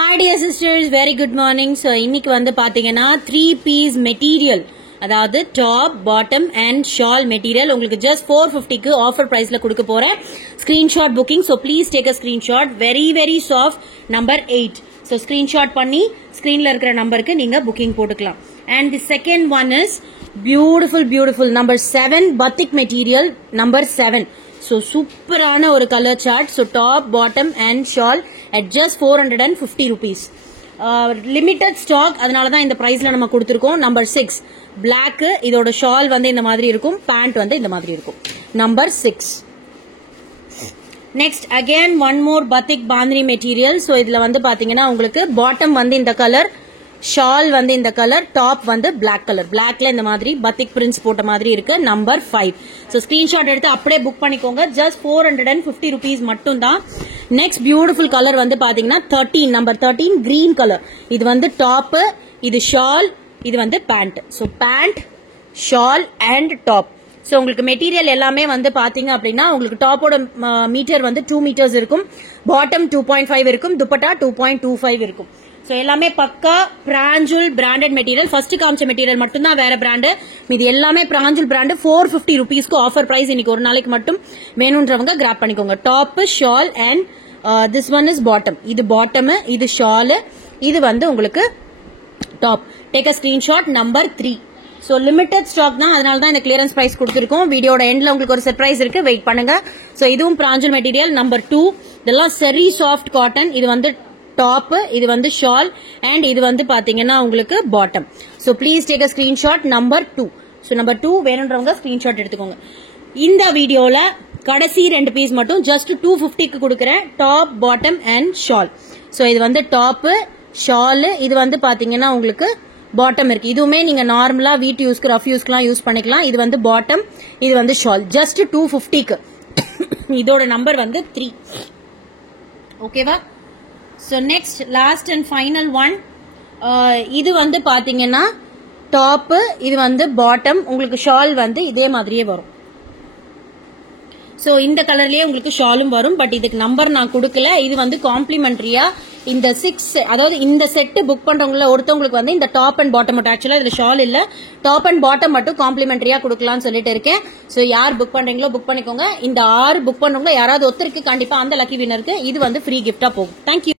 Hi dear sisters, very good morning. So இன்னைக்கு வந்து பாத்தீங்கன்னா 3-piece material, அதாவது top, bottom and shawl material உங்களுக்கு just 450க்கு ஆஃபர் பிரைஸ்ல கொடுக்க போறேன். Screenshot booking, so please take a screenshot. Very soft, number 8. So screenshot பண்ணி ஸ்கிரீன்ல இருக்கிற நம்பருக்கு நீங்க புக்கிங் போட்டுக்கலாம். And the second one is beautiful number 7 batik material number 7. So சூப்பரான ஒரு colour chart. So top, bottom and shawl at just 450 rupees. Limited stock, அதனாலதான் இந்த பிரைஸ்ல நம்ம கொடுத்திருக்கோம். Number 6 black, இதோட shawl வந்து இந்த மாதிரி இருக்கும், pant வந்து இந்த மாதிரி இருக்கும். Number 6. Next again one more batik bandhani material. So இதுல வந்து பாத்தீங்கன்னா உங்களுக்கு bottom வந்து இந்த கலர், ஷால் வந்து இந்த கலர், டாப் வந்து பிளாக் கலர். பிளாக்ல இந்த மாதிரி பத்திக் பிரிண்ட்ஸ் போட்ட மாதிரி இருக்கு. நம்பர் 5. ஸோ ஸ்கிரீன்ஷாட் எடுத்து அப்படியே புக் பண்ணிக்கோங்க. ஜஸ்ட் 450 rupees மட்டும் தான். நெக்ஸ்ட் பியூட்டிஃபுல் கலர் வந்து பாத்தீங்கன்னா 13, நம்பர் 13 கிரீன் கலர். இது வந்து டாப், இது ஷால், இது வந்து pant. So pant, shawl and top. So உங்களுக்கு மெட்டீரியல் எல்லாமே வந்து பாத்தீங்க அப்படின்னா உங்களுக்கு டாப்போட மீட்டர் வந்து 2 meters இருக்கும், பாட்டம் 2.5 இருக்கும், துப்பட்டா 2.25 இருக்கும். ஸோ எல்லாமே பக்கா பிராஞ்சுல் பிராண்டட் மெட்டீரியல். ஃபர்ஸ்ட் காமிச்ச மெட்டீரியல் மட்டும் தான் வேற பிராண்டு, இது எல்லாமே பிராஞ்சுல் பிராண்டு. 450 rupeesக்கு ஆஃபர் பிரைஸ். இன்னைக்கு ஒரு நாளைக்கு மட்டும் வேணும்ன்றவங்க கிராப் பண்ணிக்கோங்க. Top, shawl and this one is bottom. இது பாட்டம், இது ஷால், இது வந்து உங்களுக்கு top. Take a screenshot. Number 3. So limited stock தான், அதனால தான் இந்த கிளியரன்ஸ் பிரைஸ் கொடுத்துருக்கோம். வீடியோட எண்ட்ல உங்களுக்கு ஒரு சர்ப்ரைஸ் இருக்கு, வெயிட் பண்ணுங்க. ஸோ இதுவும் பிராஞ்சுல் மெட்டீரியல். நம்பர் 2 இதெல்லாம் செரி சாஃப்ட் காட்டன். இது வந்து டாப், இது வந்து ஷால் அண்ட் இது வந்து பாத்தீங்கன்னா உங்களுக்கு bottom. So please take a screenshot. Number 2. So number 2 வேணுன்றவங்க ஸ்கிரீன்ஷாட் எடுத்துக்கோங்க. இந்த வீடியோல கடைசி 2 பீஸ் மட்டும் ஜஸ்ட் 250க்கு கொடுக்குறேன். Top, bottom and shawl. So இது வந்து டாப், ஷால், இது வந்து பாத்தீங்கன்னா உங்களுக்கு பாட்டம் இருக்கு. இதுவுமே நீங்க நார்மலா வீட்டு யூஸ்க்கு, ரஃப் யூஸ்க்குலாம் யூஸ் பண்ணிக்கலாம். இது வந்து பாட்டம், இது வந்து ஷால். ஜஸ்ட் 250க்கு. இதோட நம்பர் வந்து 3. ஓகேவா? So next last and final one, இது வந்து பாத்தீங்கன்னா டாப், இது வந்து பாட்டம், உங்களுக்கு ஷால் வந்து இதே மாதிரியே வரும். சோ இந்த கலர்லயே உங்களுக்கு ஷாலும் வரும், பட் இதுக்கு நம்பர் நான் கொடுக்கல. இது வந்து காம்ப்ளிமெண்டரியா இந்த 6, அதாவது இந்த செட் புக் பண்றவங்கள ஒருத்தவங்களுக்கு வந்து இந்த டாப் அண்ட் பாட்டம் மட்டும், ஆக்சுவலா இதுல ஷால் இல்ல, டாப் அண்ட் பாட்டம் மட்டும் காம்ப்ளிமெண்டரியா கொடுக்கலாம்னு சொல்லிட்டு இருக்கேன். சோ யார் புக் பண்றீங்களோ புக் பண்ணிக்கோங்க. இந்த 6 புக் பண்றவங்க யாராவது ஒருத்தருக்கு கண்டிப்பா அந்த லக்கி வினருக்கு இது வந்து ஃப்ரீ கிஃப்டா போகும். தேங்க்யூ.